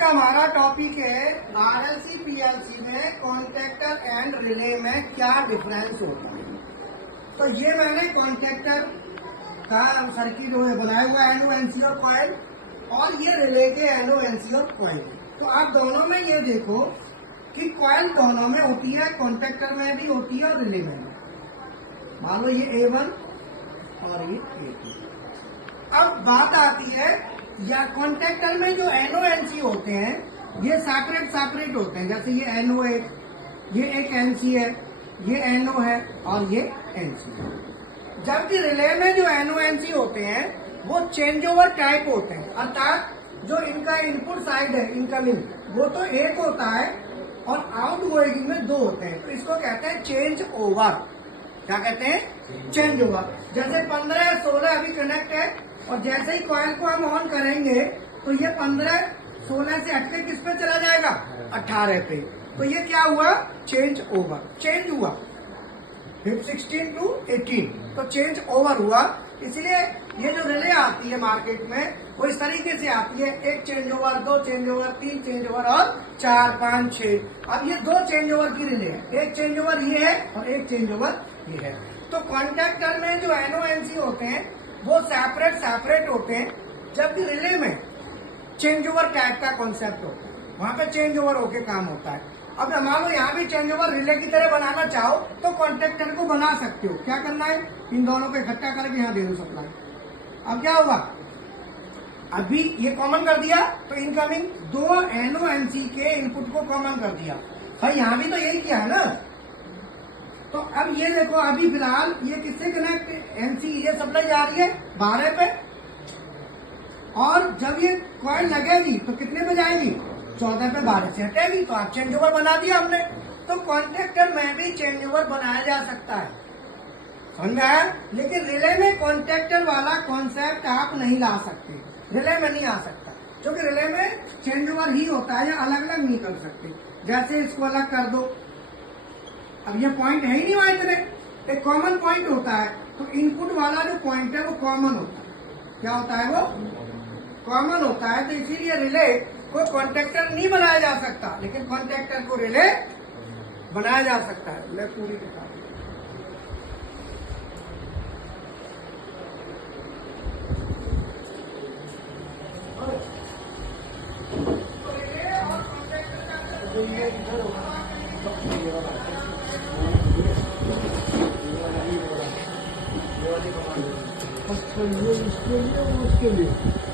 का हमारा टॉपिक है आरएलसी पीएलसी में कॉन्ट्रैक्टर एंड रिले में क्या डिफरेंस होता है। तो ये मैंने कॉन्ट्रैक्टर का सर्किट बनाया हुआ है एनओएनसी और कॉइल, और ये रिले के एनओएनसी और कॉइल। तो आप दोनों में ये देखो कि कॉइल दोनों में होती है, कॉन्ट्रैक्टर में भी होती है और रिले में भी। मान लो ये A1 और ये A2। अब बात आती है या कॉन्ट्रैक्टर में जो एनओएनसी होते हैं ये सेपरेट होते हैं। जैसे ये NO है, ये एक NC है, ये NO है और ये NC है। जबकि रिले में जो NONC होते हैं वो चेंज ओवर टाइप होते हैं, अर्थात जो इनका इनपुट साइड है इनकमिंग वो तो एक होता है और आउट गोइंग में दो होते हैं। तो इसको कहते हैं चेंज ओवर। क्या कहते हैं? Change over. जैसे 15 या 16 अभी कनेक्ट है और जैसे ही कॉइल को हम ऑन करेंगे तो ये 15-16 से हटके किस पे चला जाएगा? 18 पे। तो ये क्या हुआ? चेंज ओवर, चेंज हुआ 16 to 18, तो चेंज ओवर हुआ। इसलिए ये जो रिले आती है मार्केट में वो इस तरीके से आती है, एक चेंज ओवर, दो चेंज ओवर, तीन चेंज ओवर और 4, 5, 6। अब ये दो चेंज ओवर की रिले है, एक चेंज ओवर ये है और एक चेंज ओवर ये है। तो कॉन्ट्रैक्टर में जो एनओएनसी होते हैं वो सेपरेट होते हैं, जबकि रिले में चेंज ओवर टाइप का कॉन्सेप्ट होता है, वहां पे चेंज ओवर होके काम होता है। अब मान लो यहाँ भी चेंज ओवर रिले की तरह बनाना चाहो तो कॉन्ट्रैक्टर को बना सकते हो। क्या करना है? इन दोनों को इकट्ठा करके यहाँ दे दो सप्लाई। अब क्या होगा? अभी ये कॉमन कर दिया तो इनकमिंग दो एनओएनसी के इनपुट को कॉमन कर दिया। भाई यहाँ भी तो यही किया है ना। तो अब ये देखो, अभी फिलहाल ये किससे कनेक्ट? एनसी, ये सप्लाई जा रही है 12 पे, और जब ये कॉइल लगेगी तो कितने पे जाएगी? 14 पे 12 से हटेगी। तो आप चेंज ओवर बना दिया हमने। तो कॉन्ट्रैक्टर में भी चेंज ओवर बनाया जा सकता है, समझ में आया? लेकिन रिले में कॉन्ट्रैक्टर वाला कॉन्सेप्ट आप नहीं ला सकते, रिले में नहीं आ सकता, क्योंकि रिले में चेंज ओवर ही होता है, या अलग अलग नहीं कर सकते। जैसे इसको अलग कर दो, अब ये पॉइंट है ही नहीं वहां इतने, एक कॉमन पॉइंट होता है। तो इनपुट वाला जो पॉइंट है वो कॉमन होता है। क्या होता है? वो कॉमन होता है। तो इसीलिए रिले को कॉन्ट्रैक्टर नहीं बनाया जा सकता, लेकिन कॉन्ट्रैक्टर को रिले बनाया जा सकता है। मैं पूरी किताब अच्छा, ये इसके लिए और उसके लिए